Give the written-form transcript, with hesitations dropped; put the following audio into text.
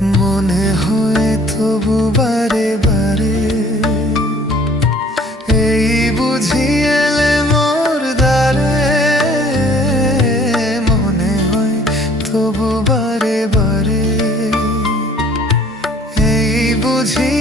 মনে হয় তবু বারে বারে এই বুঝি এলে মোর দ্বারে। মনে হয় তবু বারে বারে এই বুঝি